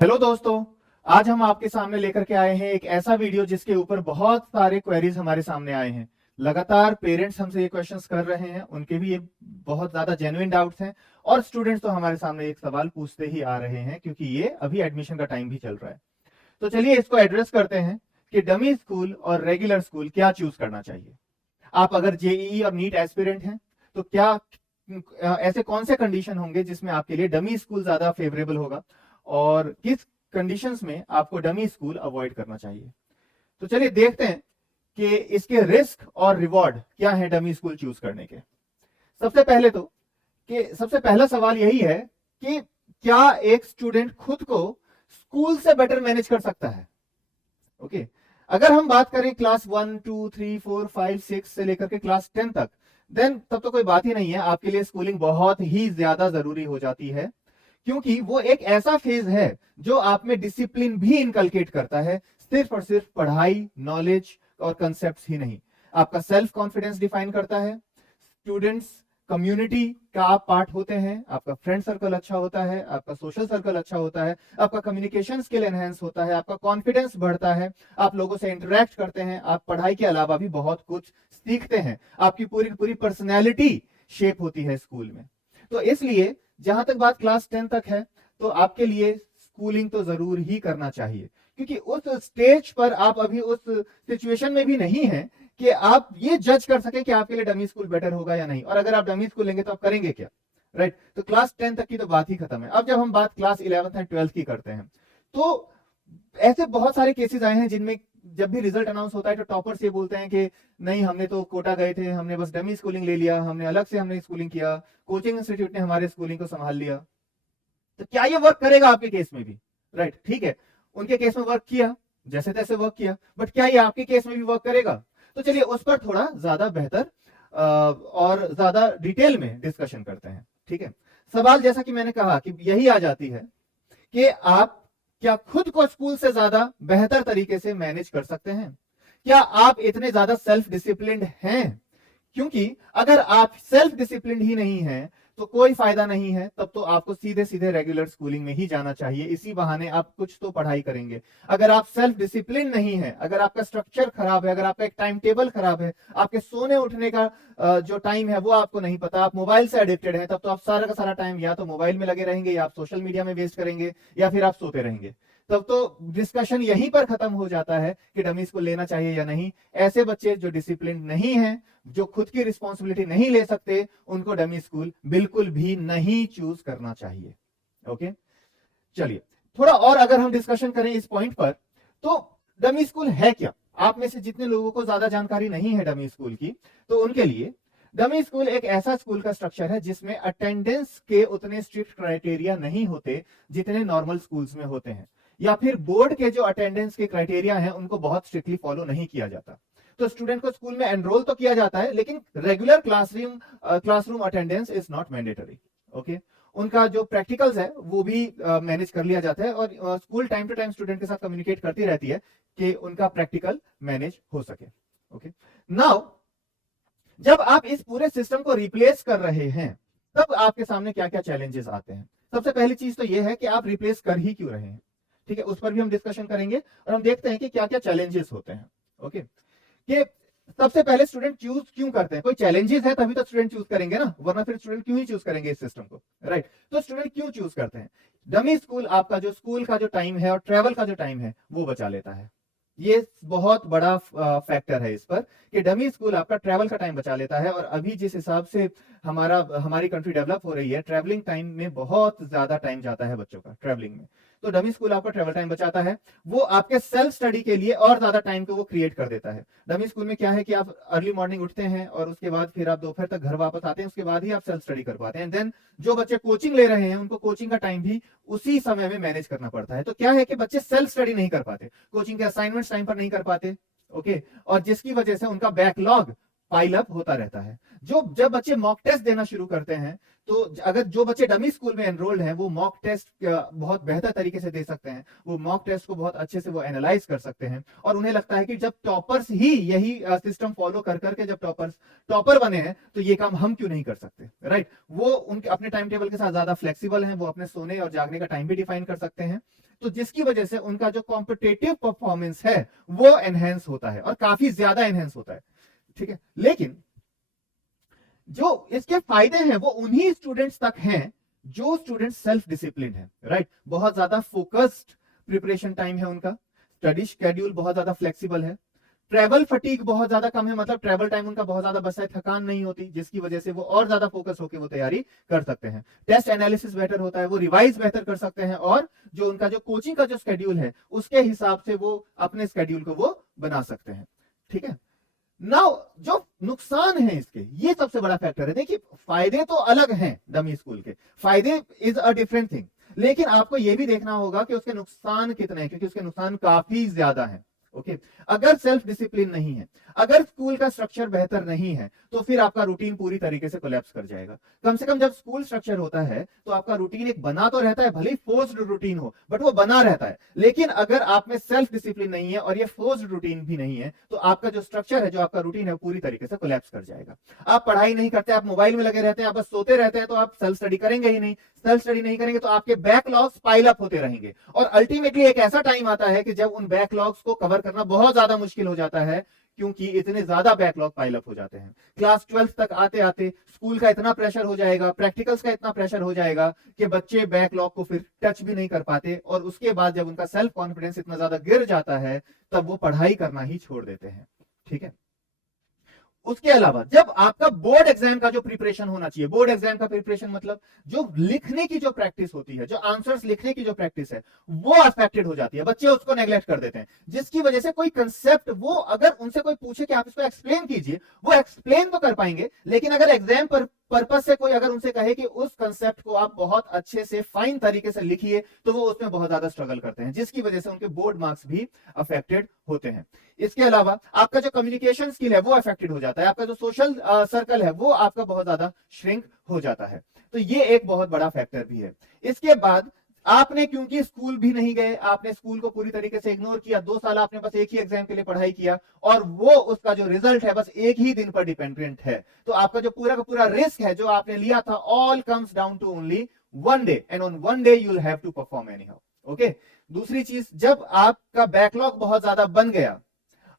Hello दोस्तों, आज हम आपके सामने लेकर के आए हैं एक ऐसा वीडियो जिसके ऊपर बहुत सारे क्वेरीज हमारे सामने आए हैं। लगातार पेरेंट्स हमसे ये क्वेश्चंस कर रहे हैं, उनके भी ये बहुत ज्यादा जेन्युइन डाउट्स हैं और स्टूडेंट्स तो हमारे सामने एक सवाल पूछते ही आ रहे हैं क्योंकि ये अभी एडमिशन का टाइम भी चल रहा है। तो चलिए इसको एड्रेस करते हैं कि डमी स्कूल और रेगुलर स्कूल क्या चूज करना चाहिए। आप अगर जेईई और नीट एस्पिरेंट हैं तो क्या ऐसे कौन से कंडीशन होंगे जिसमें आपके लिए डमी स्कूल ज्यादा फेवरेबल होगा और किस कंडीशंस में आपको डमी स्कूल अवॉइड करना चाहिए। तो चलिए देखते हैं कि इसके रिस्क और रिवॉर्ड क्या है डमी स्कूल चूज करने के। सबसे पहले तो कि सबसे पहला सवाल यही है कि क्या एक स्टूडेंट खुद को स्कूल से बेटर मैनेज कर सकता है। ओके, अगर हम बात करें क्लास 1, 2, 3, 4, 5, 6 से लेकर के क्लास 10 तक, देन तब तो कोई बात ही नहीं है, आपके लिए स्कूलिंग बहुत ही ज्यादा जरूरी हो जाती है क्योंकि वो एक ऐसा फेज है जो आप में डिसिप्लिन भी इनकलकेट करता है, सिर्फ और सिर्फ पढ़ाई, नॉलेज और कंसेप्ट्स ही नहीं, आपका सेल्फ कॉन्फिडेंस डिफाइन करता है। स्टूडेंट्स कम्युनिटी का आप पार्ट होते हैं, आपका फ्रेंड सर्कल अच्छा होता है, आपका सोशल सर्कल अच्छा होता है, आपका कम्युनिकेशन स्किल एनहेंस होता है, आपका कॉन्फिडेंस बढ़ता है, आप लोगों से इंटरेक्ट करते हैं, आप पढ़ाई के अलावा भी बहुत कुछ सीखते हैं, आपकी पूरी पूरी पर्सनैलिटी शेप होती है स्कूल में। तो इसलिए जहां तक बात क्लास 10 तक है तो आपके लिए स्कूलिंग तो जरूर ही करना चाहिए क्योंकि उस स्टेज पर आप अभी उस सिचुएशन में भी नहीं है कि आप ये जज कर सके कि आपके लिए डमी स्कूल बेटर होगा या नहीं, और अगर आप डमी स्कूल लेंगे तो आप करेंगे क्या, राइट। तो क्लास 10 तक की तो बात ही खत्म है। अब जब हम बात क्लास 11th एंड 12th की करते हैं तो ऐसे बहुत सारे केसेस आए हैं जिनमें जब भी रिजल्ट अनाउंस होता है तो टॉपर्स ये बोलते हैं कि नहीं, हमने तो कोटा गए थे, हमने बस डमी स्कूलिंग ले लिया, हमने अलग से हमने स्कूलिंग किया, कोचिंग इंस्टीट्यूट ने हमारे स्कूलिंग को संभाल लिया। तो क्या ये वर्क करेगा आपके केस में भी, राइट। ठीक है, उनके केस में वर्क किया, जैसे तैसे वर्क किया, बट क्या ये आपके केस में भी वर्क करेगा? तो चलिए उस पर थोड़ा ज्यादा बेहतर और ज्यादा डिटेल में डिस्कशन करते हैं। ठीक है, सवाल जैसा कि मैंने कहा कि यही आ जाती है कि आप क्या खुद को स्कूल से ज्यादा बेहतर तरीके से मैनेज कर सकते हैं? क्या आप इतने ज्यादा सेल्फ डिसिप्लिन्ड हैं? क्योंकि अगर आप सेल्फ डिसिप्लिन्ड ही नहीं हैं तो कोई फायदा नहीं है, तब तो आपको सीधे सीधे रेगुलर स्कूलिंग में ही जाना चाहिए, इसी बहाने आप कुछ तो पढ़ाई करेंगे। अगर आप सेल्फ डिसिप्लिन नहीं है, अगर आपका स्ट्रक्चर खराब है, अगर आपका एक टाइम टेबल खराब है, आपके सोने उठने का जो टाइम है वो आपको नहीं पता, आप मोबाइल से एडिक्टेड हैं, तब तो आप सारा का सारा टाइम या तो मोबाइल में लगे रहेंगे, या आप सोशल मीडिया में वेस्ट करेंगे, या फिर आप सोते रहेंगे। तब तो डिस्कशन यहीं पर खत्म हो जाता है कि डमी स्कूल लेना चाहिए या नहीं। ऐसे बच्चे जो डिसिप्लिन नहीं है, जो खुद की रिस्पॉन्सिबिलिटी नहीं ले सकते, उनको डमी स्कूल बिल्कुल भी नहीं चूज करना चाहिए। ओके, चलिए थोड़ा और अगर हम डिस्कशन करें इस पॉइंट पर, तो डमी स्कूल है क्या? आप में से जितने लोगों को ज्यादा जानकारी नहीं है डमी स्कूल की, तो उनके लिए डमी स्कूल एक ऐसा स्कूल का स्ट्रक्चर है जिसमें अटेंडेंस के उतने स्ट्रिक्ट क्राइटेरिया नहीं होते जितने नॉर्मल स्कूल्स में होते हैं, या फिर बोर्ड के जो अटेंडेंस के क्राइटेरिया हैं उनको बहुत स्ट्रिक्टली फॉलो नहीं किया जाता। तो स्टूडेंट को स्कूल में एनरोल तो किया जाता है, लेकिन regular classroom attendance is not mandatory. Okay, उनका जो प्रैक्टिकल्स है वो भी मैनेज कर लिया जाता है, और school time to time student के साथ कम्युनिकेट करती रहती है कि उनका प्रैक्टिकल मैनेज हो सके। ओके, नाउ जब आप इस पूरे सिस्टम को रिप्लेस कर रहे हैं तब आपके सामने क्या क्या चैलेंजेस आते हैं। सबसे पहली चीज तो यह है कि आप रिप्लेस कर ही क्यों रहे हैं। ठीक है, उस पर भी हम डिस्कशन करेंगे और हम देखते हैं कि क्या क्या चैलेंजेस होते हैं। ओके, कि सबसे पहले स्टूडेंट चूज क्यों करते हैं? कोई चैलेंजेस है तभी तो स्टूडेंट चूज करेंगे ना, वरना फिर स्टूडेंट क्यों ही चूज करेंगे इस सिस्टम को, राइट। तो स्टूडेंट क्यों चूज करते हैं? डमी स्कूल आपका जो स्कूल का जो टाइम है और ट्रेवल का जो टाइम है वो बचा लेता है। ये बहुत बड़ा फैक्टर है इस पर कि डमी स्कूल आपका ट्रैवल का टाइम बचा लेता है, और अभी जिस हिसाब से हमारी कंट्री डेवलप हो रही है, ट्रैवलिंग टाइम में बहुत ज्यादा टाइम जाता है बच्चों का ट्रैवलिंग में। तो डमी स्कूल आपका ट्रैवल टाइम बचाता है, वो आपके सेल्फ स्टडी के लिए और ज्यादा टाइम को वो क्रिएट कर देता है। डमी स्कूल में क्या है कि आप अर्ली मॉर्निंग उठते हैं और उसके बाद फिर आप दोपहर तक घर वापस आते हैं, उसके बाद ही आप सेल्फ स्टडी कर पाते हैं। देन जो बच्चे कोचिंग ले रहे हैं उनको कोचिंग का टाइम भी उसी समय में मैनेज करना पड़ता है। तो क्या है कि बच्चे सेल्फ स्टडी नहीं कर पाते, कोचिंग के असाइनमेंट्स टाइम पर नहीं कर पाते। ओके, और जिसकी वजह से उनका बैकलॉग पाइल अप होता रहता है। जब बच्चे मॉक टेस्ट देना शुरू करते हैं, तो अगर जो बच्चे डमी स्कूल में एनरोल्ड हैं, वो मॉक टेस्ट बहुत बेहतर तरीके से दे सकते हैं, वो मॉक टेस्ट को बहुत अच्छे से वो एनालाइज कर सकते हैं, और उन्हें लगता है कि जब टॉपर्स ही यही सिस्टम फॉलो कर करके जब टॉपर बने हैं, तो ये काम हम क्यों नहीं कर सकते, राइट। वो उनके अपने टाइम टेबल के साथ ज्यादा फ्लेक्सिबल हैं, वो अपने सोने और जागने का टाइम भी डिफाइन कर सकते हैं, तो जिसकी वजह से उनका जो कॉम्पिटेटिव परफॉर्मेंस है वो एनहेंस होता है, और काफी ज्यादा एनहेंस होता है, ठीक है। लेकिन जो इसके फायदे हैं वो उन्हीं स्टूडेंट्स तक हैं जो स्टूडेंट सेल्फ डिसिप्लिन है, राइट। बहुत ज्यादा फोकस्ड प्रिपरेशन टाइम है उनका, स्टडी शेड्यूल बहुत ज्यादा फ्लेक्सिबल है, ट्रैवल फटीग बहुत ज्यादा कम है, मतलब ट्रैवल टाइम उनका बहुत ज्यादा बचता है, थकान नहीं होती, जिसकी वजह से वो और ज्यादा फोकस होकर वो तैयारी कर सकते हैं। टेस्ट एनालिसिस बेटर होता है, वो रिवाइज बेहतर कर सकते हैं, और जो उनका जो कोचिंग का जो स्केड्यूल है उसके हिसाब से वो अपने स्केड्यूल को वो बना सकते हैं, ठीक है। नाउ जो नुकसान है इसके, ये सबसे बड़ा फैक्टर है। देखिए, फायदे तो अलग हैं डमी स्कूल के, फायदे इज अ डिफरेंट थिंग, लेकिन आपको यह भी देखना होगा कि उसके नुकसान कितने हैं, क्योंकि उसके नुकसान काफी ज्यादा हैं। ओके, अगर सेल्फ डिसिप्लिन नहीं है, अगर स्कूल का स्ट्रक्चर बेहतर नहीं है, तो फिर आपका रूटीन पूरी तरीके से कोलैप्स कर जाएगा। कम से कम जब स्कूल स्ट्रक्चर होता है तो आपका रूटीन एक बना तो रहता है, भले ही फोर्स्ड रूटीन हो, बट वो बना रहता है। लेकिन अगर आप में सेल्फ डिसिप्लिन नहीं है और ये फोर्स्ड रूटीन भी नहीं है, तो आपका जो स्ट्रक्चर है, जो आपका रूटीन है, वो पूरी तरीके से कोलैप्स कर जाएगा। आप पढ़ाई नहीं करते, आप मोबाइल में लगे रहते हैं, आप बस सोते रहते हैं, तो आप सेल्फ स्टडी करेंगे ही नहीं। सेल्फ स्टडी नहीं करेंगे तो आपके बैकलॉग्स पाइल अप होते रहेंगे, और अल्टीमेटली एक ऐसा टाइम आता है कि जब उन बैकलॉग्स को कवर करना बहुत ज्यादा मुश्किल हो जाता है, क्योंकि इतने ज्यादा बैकलॉग पाइल अप हो जाते हैं। क्लास 12 तक आते आते स्कूल का इतना प्रेशर हो जाएगा, प्रैक्टिकल्स का इतना प्रेशर हो जाएगा कि बच्चे बैकलॉग को फिर टच भी नहीं कर पाते, और उसके बाद जब उनका सेल्फ कॉन्फिडेंस इतना ज्यादा गिर जाता है, तब वो पढ़ाई करना ही छोड़ देते हैं, ठीक है। उसके अलावा जब आपका बोर्ड एग्जाम का जो प्रिपरेशन होना चाहिए, बोर्ड एग्जाम का प्रिपरेशन मतलब जो लिखने की जो प्रैक्टिस होती है, जो आंसर्स लिखने की जो प्रैक्टिस है, वो अफेक्टेड हो जाती है, बच्चे उसको नेग्लेक्ट कर देते हैं, जिसकी वजह से कोई कंसेप्ट, वो अगर उनसे कोई पूछे कि आप इसको एक्सप्लेन कीजिए, वो एक्सप्लेन तो कर पाएंगे, लेकिन अगर एग्जाम पर पर्पस से कोई अगर उनसे कहे कि उस कंसेप्ट को आप बहुत अच्छे से फाइन तरीके से लिखिए, तो वो उसमें बहुत ज्यादा स्ट्रगल करते हैं, जिसकी वजह से उनके बोर्ड मार्क्स भी अफेक्टेड होते हैं। इसके अलावा आपका जो कम्युनिकेशन स्किल है वो अफेक्टेड हो जाता है, आपका जो सोशल सर्कल है वो आपका बहुत ज्यादा श्रिंक हो जाता है, तो ये एक बहुत बड़ा फैक्टर भी है। इसके बाद आपने क्योंकि स्कूल भी नहीं गए, आपने स्कूल को पूरी तरीके से इग्नोर किया, 2 साल आपने बस एक ही एग्जाम के लिए पढ़ाई किया, और वो उसका जो रिजल्ट है बस एक ही दिन पर डिपेंडेंट है, तो आपका जो पूरा का पूरा रिस्क है जो आपने लिया था, all comes down to only one day, and on one day you will have to perform anyhow. Okay, दूसरी चीज, जब आपका बैकलॉग बहुत ज्यादा बन गया,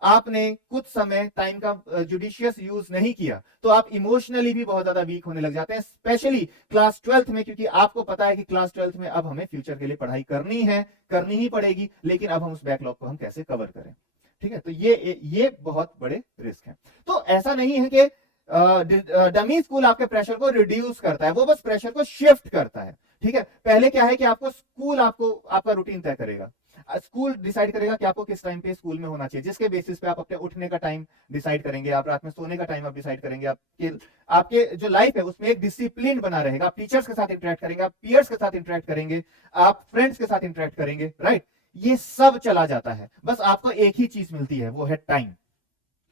आपने कुछ समय टाइम का जुडिशियस यूज नहीं किया, तो आप इमोशनली भी बहुत ज्यादा वीक होने लग जाते हैं, स्पेशली क्लास 12th में, क्योंकि आपको पता है कि क्लास 12th में अब हमें फ्यूचर के लिए पढ़ाई करनी है, करनी ही पड़ेगी, लेकिन अब हम उस बैकलॉग को हम कैसे कवर करें, ठीक है। तो ये बहुत बड़े रिस्क हैं। तो ऐसा नहीं है कि डमी स्कूल आपके प्रेशर को रिड्यूस करता है, वो बस प्रेशर को शिफ्ट करता है, ठीक है। पहले क्या है कि आपको स्कूल आपका रूटीन तय करेगा, स्कूल डिसाइड करेगा कि आपको किस टाइम पे स्कूल में होना चाहिए, जिसके बेसिस पे आप अपने उठने का टाइम डिसाइड करेंगे, आप रात में सोने का टाइम आप डिसाइड करेंगे, आपके जो लाइफ है उसमें एक डिसिप्लिन बना रहेगा, आप टीचर्स के साथ इंटरेक्ट करेंगे, आप पीयर्स के साथ इंटरेक्ट करेंगे, आप फ्रेंड्स के साथ इंटरेक्ट करेंगे, राइट। ये सब चला जाता है, बस आपको एक ही चीज मिलती है, वो है टाइम।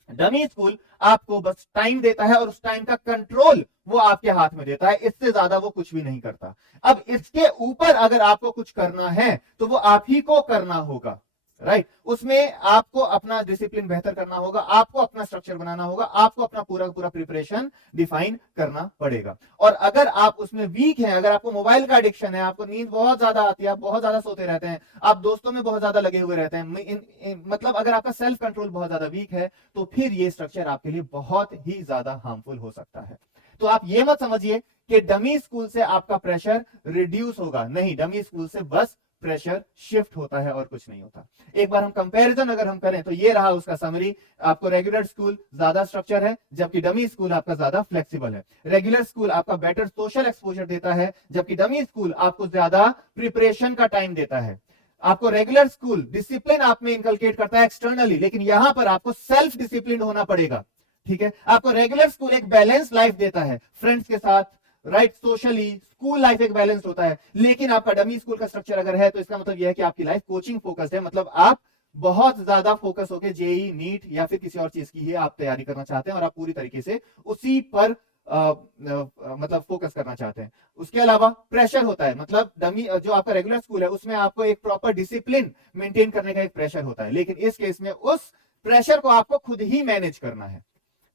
डमी स्कूल आपको बस टाइम देता है, और उस टाइम का कंट्रोल वो आपके हाथ में देता है, इससे ज्यादा वो कुछ भी नहीं करता। अब इसके ऊपर अगर आपको कुछ करना है तो वो आप ही को करना होगा, राइट। उसमें आपको अपना डिसिप्लिन बेहतर करना होगा, आपको अपना स्ट्रक्चर बनाना होगा, आपको अपना पूरा पूरा प्रिपरेशन डिफाइन करना पड़ेगा। और अगर आप उसमें वीक हैं, अगर आपको मोबाइल का एडिक्शन है, आपको नींद बहुत ज्यादा आती है, आप बहुत ज्यादा सोते रहते हैं, आप दोस्तों में बहुत ज्यादा लगे हुए रहते हैं, मतलब अगर आपका सेल्फ कंट्रोल बहुत ज्यादा वीक है, तो फिर ये स्ट्रक्चर आपके लिए बहुत ही ज्यादा हार्मफुल हो सकता है। तो आप ये मत समझिए कि डमी स्कूल से आपका प्रेशर रिड्यूस होगा, नहीं, डमी स्कूल से बस प्रेशर शिफ्ट होता है और कुछ नहीं होता। एक बार हम कंपैरिजन अगर हम करें तो ये रहा उसका समरी, आपको रेगुलर स्कूल ज्यादा स्ट्रक्चर है, जबकि डमी स्कूल आपका ज्यादा फ्लेक्सिबल है। रेगुलर स्कूल आपका बेटर सोशल एक्सपोजर देता है, जबकि डमी स्कूल आपको ज्यादा प्रिपरेशन का टाइम देता है। आपको रेगुलर स्कूल डिसिप्लिन आप में इंकलकेट करता है एक्सटर्नली, लेकिन यहां पर आपको सेल्फ डिसिप्लिन होना पड़ेगा, ठीक है। आपको रेगुलर स्कूल एक बैलेंस लाइफ देता है फ्रेंड्स के साथ, राइट, सोशली स्कूल लाइफ एक बैलेंस होता है, लेकिन आपका डमी स्कूल का स्ट्रक्चर अगर है तो इसका मतलब यह है कि आपकी लाइफ कोचिंग फोकस्ड है, मतलब आप बहुत ज्यादा फोकस होके जेई, नीट या फिर किसी और चीज की ही आप तैयारी करना चाहते हैं और आप पूरी तरीके से उसी पर मतलब फोकस करना चाहते हैं। उसके अलावा प्रेशर होता है, मतलब डमी जो आपका रेगुलर स्कूल है उसमें आपको एक प्रॉपर डिसिप्लिन मेंटेन करने का एक प्रेशर होता है, लेकिन इस केस में उस प्रेशर को आपको खुद ही मैनेज करना है।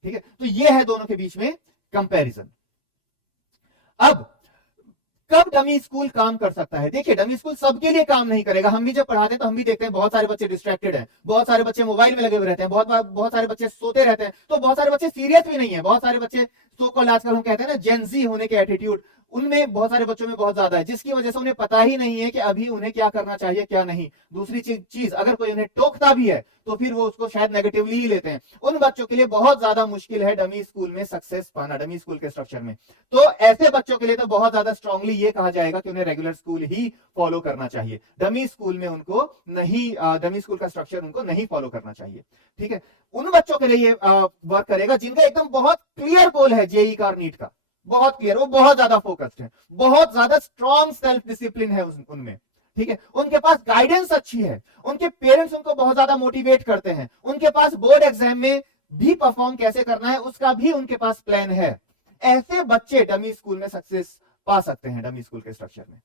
ठीक है, तो ये है दोनों के बीच में कंपैरिजन। अब कब डमी स्कूल काम कर सकता है? देखिए, डमी स्कूल सबके लिए काम नहीं करेगा। हम भी जब पढ़ाते हैं तो हम भी देखते हैं बहुत सारे बच्चे डिस्ट्रैक्टेड हैं, बहुत सारे बच्चे मोबाइल में लगे हुए रहते हैं, बहुत सारे बच्चे सोते रहते हैं, तो बहुत सारे बच्चे सीरियस भी नहीं है। बहुत सारे बच्चे सो कॉल्ड आजकल हम कहते हैं ना जेनजी होने के एटीट्यूड, उनमें बहुत सारे बच्चों में बहुत ज्यादा है, जिसकी वजह से उन्हें पता ही नहीं है कि अभी उन्हें क्या करना चाहिए क्या नहीं। दूसरी चीज अगर कोई उन्हें टोकता भी है तो फिर वो उसको शायद नेगेटिवली ही लेते हैं। उन बच्चों के लिए बहुत ज्यादा मुश्किल है डमी स्कूल में सक्सेस पाना, डमी स्कूल के स्ट्रक्चर में। तो ऐसे बच्चों के लिए तो बहुत ज्यादा स्ट्रांगली ये कहा जाएगा कि उन्हें रेगुलर स्कूल ही फॉलो करना चाहिए, डमी स्कूल में उनको नहीं, डमी स्कूल का स्ट्रक्चर उनको नहीं फॉलो करना चाहिए। ठीक है, उन बच्चों के लिए ये वर्क करेगा जिनका एकदम बहुत क्लियर गोल है जेई का और नीट का, बहुत क्लियर, वो बहुत ज्यादा फोकस्ड है, बहुत ज्यादा स्ट्रॉन्ग सेल्फ डिसिप्लिन है उनमें। ठीक है, उनके पास गाइडेंस अच्छी है, उनके पेरेंट्स उनको बहुत ज्यादा मोटिवेट करते हैं, उनके पास बोर्ड एग्जाम में भी परफॉर्म कैसे करना है उसका भी उनके पास प्लान है। ऐसे बच्चे डमी स्कूल में सक्सेस पा सकते हैं, डमी स्कूल के स्ट्रक्चर में।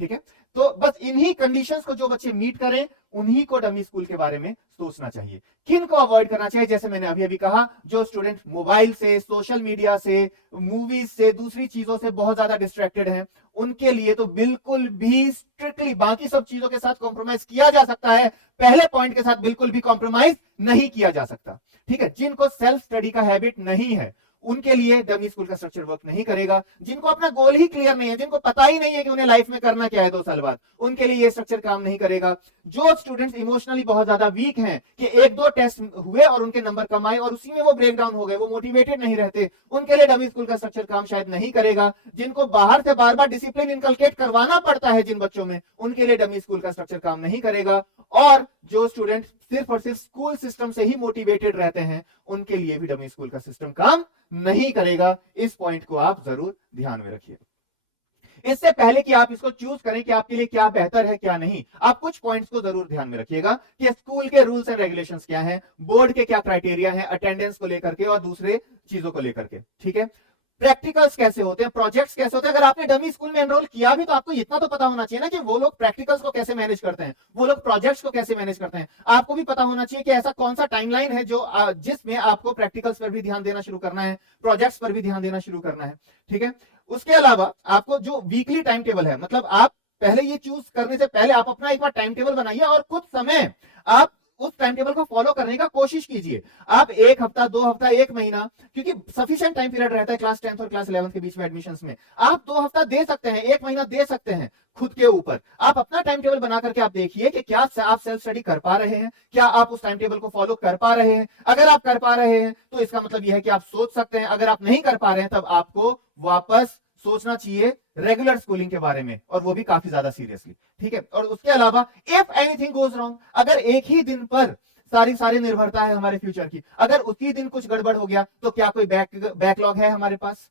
ठीक है, तो बस इन्हीं कंडीशंस को जो बच्चे मीट करें उन्हीं को डमी स्कूल के बारे में सोचना चाहिए। किन को अवॉइड करना चाहिए? जैसे मैंने अभी अभी कहा, जो स्टूडेंट मोबाइल से, सोशल मीडिया से, मूवीज से, दूसरी चीजों से बहुत ज्यादा डिस्ट्रैक्टेड हैं, उनके लिए तो बिल्कुल भी स्ट्रिक्टली बाकी सब चीजों के साथ कॉम्प्रोमाइज किया जा सकता है, पहले पॉइंट के साथ बिल्कुल भी कॉम्प्रोमाइज नहीं किया जा सकता। ठीक है, जिनको सेल्फ स्टडी का हैबिट नहीं है उनके लिए डमी स्कूल का स्ट्रक्चर वर्क नहीं करेगा। जिनको अपना गोल ही क्लियर नहीं है, जिनको पता ही नहीं है कि उन्हें लाइफ में करना क्या है 2 साल बाद, उनके लिए ये स्ट्रक्चर काम नहीं करेगा। जो स्टूडेंट्स इमोशनली बहुत ज्यादा वीक हैं कि 1-2 टेस्ट हुए और उनके नंबर कम आए और उसी में वो ब्रेक डाउन हो गए, वो मोटिवेटेड नहीं रहते, उनके लिए डमी स्कूल का स्ट्रक्चर काम शायद नहीं करेगा। जिनको बाहर से बार बार डिसिप्लिन इनकलकेट करवाना पड़ता है जिन बच्चों में, उनके लिए डमी स्कूल का स्ट्रक्चर काम नहीं करेगा। और जो स्टूडेंट सिर्फ और सिर्फ स्कूल सिस्टम से ही मोटिवेटेड रहते हैं उनके लिए भी डमी स्कूल का सिस्टम काम नहीं करेगा। इस पॉइंट को आप जरूर ध्यान में रखिए। इससे पहले कि आप इसको चूज करें कि आपके लिए क्या बेहतर है क्या नहीं, आप कुछ पॉइंट्स को जरूर ध्यान में रखिएगा कि स्कूल के रूल्स एंड रेगुलेशंस क्या हैं, बोर्ड के क्या क्राइटेरिया हैं, अटेंडेंस को लेकर के और दूसरे चीजों को लेकर के। ठीक है, प्रैक्टिकल्स कैसे होते हैं, प्रोजेक्ट्स कैसे होते हैं। अगर आपने डमी स्कूल में एनरोल किया भी तो आपको इतना तो पता होना चाहिए ना कि वो लोग प्रैक्टिकल्स को कैसे मैनेज करते हैं, वो लोग प्रोजेक्ट्स को कैसे मैनेज करते हैं। आपको भी पता होना चाहिए कि ऐसा कौन सा टाइमलाइन है जो जिसमें आपको प्रैक्टिकल्स पर भी ध्यान देना शुरू करना है, प्रोजेक्ट्स पर भी ध्यान देना शुरू करना है। ठीक है, उसके अलावा आपको जो वीकली टाइम टेबल है, मतलब आप पहले ये चूज करने से पहले आप अपना एक बार टाइम टेबल बनाइए और कुछ समय आप उस टाइम टेबल को फॉलो करने का कोशिश कीजिए। आप 1 हफ्ता, 2 हफ्ता, 1 महीना, क्योंकि सफिशिएंट टाइम पीरियड रहता है क्लास 10th और क्लास 11th के बीच में एडमिशंस में। आप 2 हफ्ता दे सकते हैं, 1 महीना दे सकते हैं खुद के ऊपर। आप अपना टाइम टेबल बना करके आप देखिए कि क्या आप सेल्फ स्टडी कर पा रहे हैं, क्या आप उस टाइम टेबल को फॉलो कर पा रहे हैं। अगर आप कर पा रहे हैं तो इसका मतलब यह है कि आप सोच सकते हैं, अगर आप नहीं कर पा रहे हैं तब आपको वापस सोचना चाहिए रेगुलर स्कूलिंग के बारे में, और वो भी काफी ज्यादा सीरियसली। ठीक है, और उसके अलावा इफ एनीथिंग गोज रॉन्ग, अगर एक ही दिन पर सारी निर्भरता है हमारे फ्यूचर की, अगर उसी दिन कुछ गड़बड़ हो गया तो क्या कोई बैकलॉग है हमारे पास?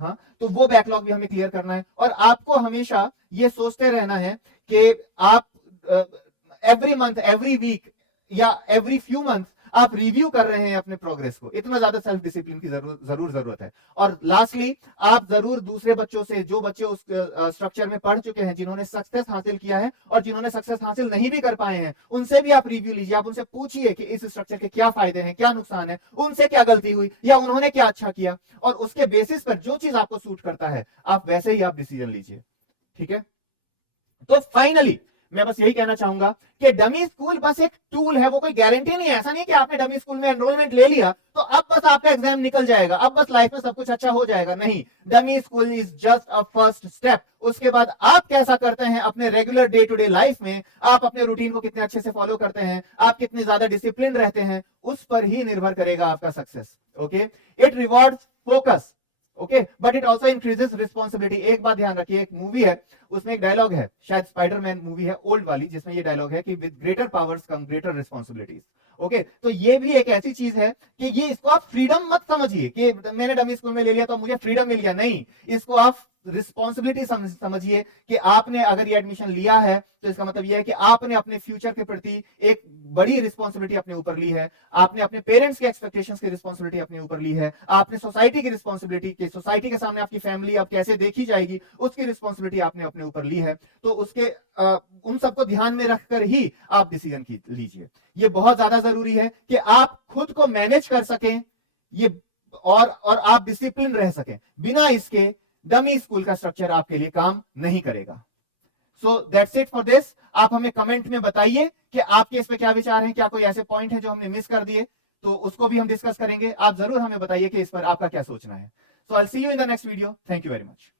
हाँ, तो वो बैकलॉग भी हमें क्लियर करना है। और आपको हमेशा ये सोचते रहना है कि आप एवरी मंथ, एवरी वीक या एवरी फ्यू मंथ आप रिव्यू कर रहे हैं अपने प्रोग्रेस को। इतना ज्यादा सेल्फ डिसिप्लिन की जरूर जरूरत है। और लास्टली, आप जरूर दूसरे बच्चों से, जो बच्चे उस स्ट्रक्चर में पढ़ चुके हैं, जिन्होंने सक्सेस हासिल किया है और जिन्होंने सक्सेस हासिल नहीं भी कर पाए हैं, उनसे भी आप रिव्यू लीजिए। आप उनसे पूछिए कि इस स्ट्रक्चर के क्या फायदे हैं, क्या नुकसान है, उनसे क्या गलती हुई या उन्होंने क्या अच्छा किया, और उसके बेसिस पर जो चीज आपको सूट करता है आप वैसे ही आप डिसीजन लीजिए। ठीक है, तो फाइनली मैं बस यही कहना चाहूंगा कि डमी स्कूल बस एक टूल है, वो कोई गारंटी नहीं है। ऐसा नहीं कि आपने डमी स्कूल में एनरोलमेंट ले लिया तो अब बस आपका एग्जाम निकल जाएगा, अब बस लाइफ में सब कुछ अच्छा हो जाएगा। नहीं, dummy school is just a first step. उसके बाद आप कैसा करते हैं अपने regular day to day life में, आप अपने रूटीन को कितने अच्छे से फॉलो करते हैं, आप कितने ज्यादा डिसिप्लिन रहते हैं, उस पर ही निर्भर करेगा आपका success. Okay, it rewards focus, okay, but it also increases responsibility. एक बात ध्यान रखिए, एक मूवी है उसमें एक डायलॉग है, शायद स्पाइडरमैन मूवी है ओल्ड वाली, जिसमें ये डायलॉग है कि with greater powers come greater responsibilities. Okay, तो ये भी एक ऐसी चीज है कि ये, इसको आप फ्रीडम मत समझिए कि मैंने डमी स्कूल में ले लिया तो मुझे फ्रीडम मिल गया। नहीं, इसको आप रिस्पॉन्सिबिलिटी समझिए कि आपने अगर ये एडमिशन लिया है तो इसका मतलब ये है कि आपने अपने फ्यूचर के प्रति एक बड़ी रिस्पॉन्सिबिलिटी अपने ऊपर ली है, आपने अपने पेरेंट्स के एक्सपेक्टेशंस की रिस्पॉन्सिबिलिटी अपने ऊपर ली है, आपने सोसाइटी की रिस्पॉन्सिबिलिटी की, सोसाइटी के सामने आपकी फैमिली अब कैसे देखी जाएगी उसकी रिस्पॉन्सिबिलिटी आपने अपने ऊपर ली है। तो उसके उन सबको ध्यान में रखकर ही आप डिसीजन लीजिए। ये बहुत ज्यादा जरूरी है कि आप खुद को मैनेज कर सकें, ये और आप डिसिप्लिन रह सकें। बिना इसके डमी स्कूल का स्ट्रक्चर आपके लिए काम नहीं करेगा। So that's it for this. आप हमें कमेंट में बताइए कि आपके इस पे क्या विचार हैं, क्या कोई ऐसे पॉइंट है जो हमने मिस कर दिए, तो उसको भी हम डिस्कस करेंगे। आप जरूर हमें बताइए कि इस पर आपका क्या सोचना है। So I will see you in the next video. Thank you very much.